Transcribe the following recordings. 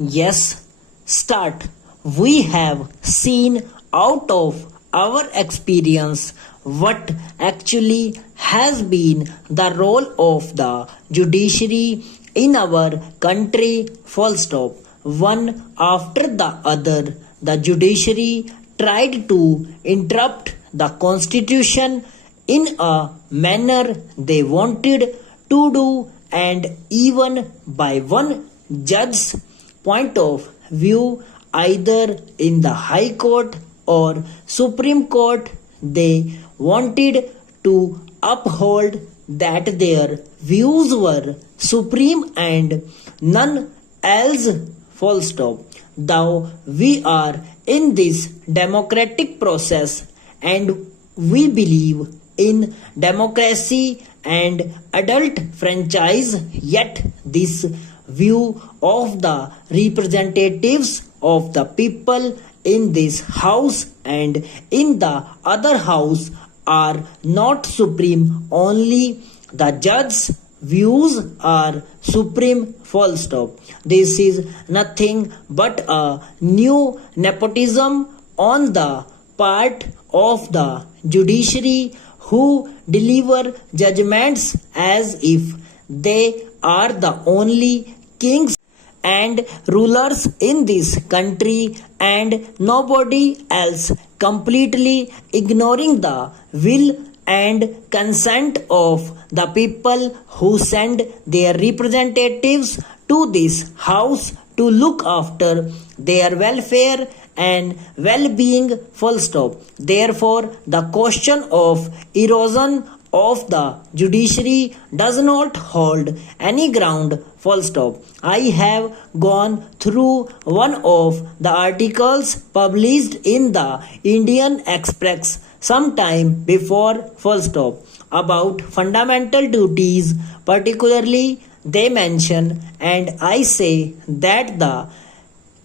Yes, start. We have seen out of our experience what actually has been the role of the judiciary in our country, full stop. One after the other, the judiciary tried to interrupt the constitution in a manner they wanted to do, and even by one judge's point of view, either in the High Court or Supreme Court, they wanted to uphold that their views were supreme and none else. Full stop. Though we are in this democratic process and we believe in democracy and adult franchise, yet this view of the representatives of the people in this house and in the other house are not supreme, only the judge's views are supreme. Full stop. This is nothing but a new nepotism on the part of the judiciary, who deliver judgments as if they are the only kings and rulers in this country and nobody else, completely ignoring the will and consent of the people who send their representatives to this house to look after their welfare and well-being. Full stop. Therefore, the question of erosion of the judiciary does not hold any ground. Full stop. I have gone through one of the articles published in the Indian Express some time before. Full stop. About fundamental duties, particularly they mention, and I say that the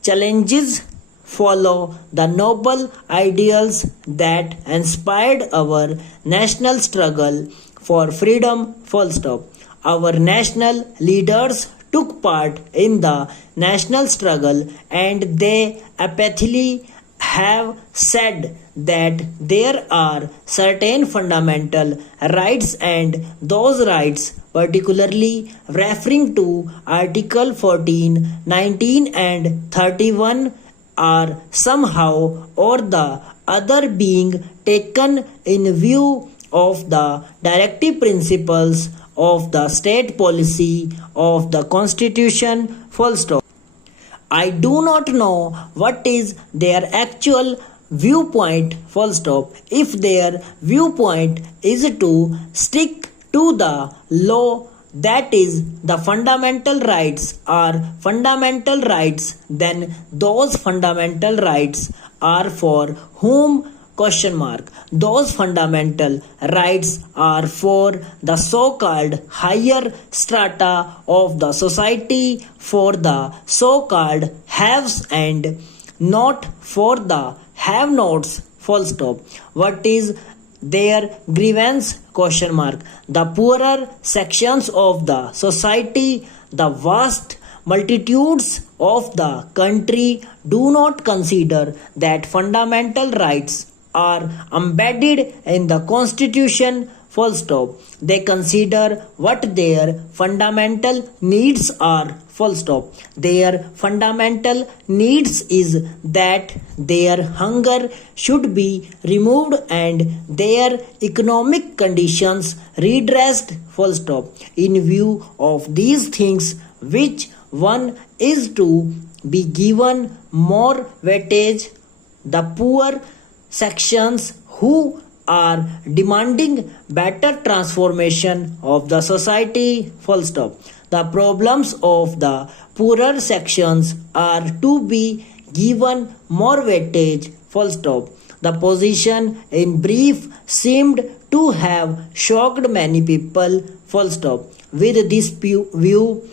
challenges follow the noble ideals that inspired our national struggle for freedom. Full stop. Our national leaders took part in the national struggle and they apathically have said that there are certain fundamental rights, and those rights, particularly referring to Article 14, 19 and 31, are somehow or the other being taken in view of the directive principles of the state policy of the constitution. Full stop. I do not know what is their actual viewpoint. Full stop. If their viewpoint is to stick to the law, that is the fundamental rights are fundamental rights, then those fundamental rights are for whom? Question mark. Those fundamental rights are for the so-called higher strata of the society, for the so-called haves and not for the have-nots. Full stop. What is their grievance? Question mark. The poorer sections of the society, the vast multitudes of the country, do not consider that fundamental rights are embedded in the constitution. Full stop. They consider what their fundamental needs are. Full stop. Their fundamental needs is that their hunger should be removed and their economic conditions redressed. Full stop. In view of these things, which one is to be given more weightage? The poor sections who are demanding better transformation of the society. Full stop. The problems of the poorer sections are to be given more weightage. Full stop. The position in brief seemed to have shocked many people. Full stop. With this view,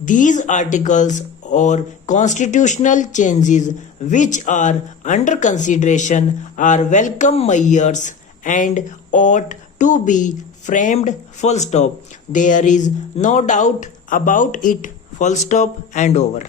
these articles or constitutional changes which are under consideration are welcome measures and ought to be framed. Full stop. There is no doubt about it. Full stop and over.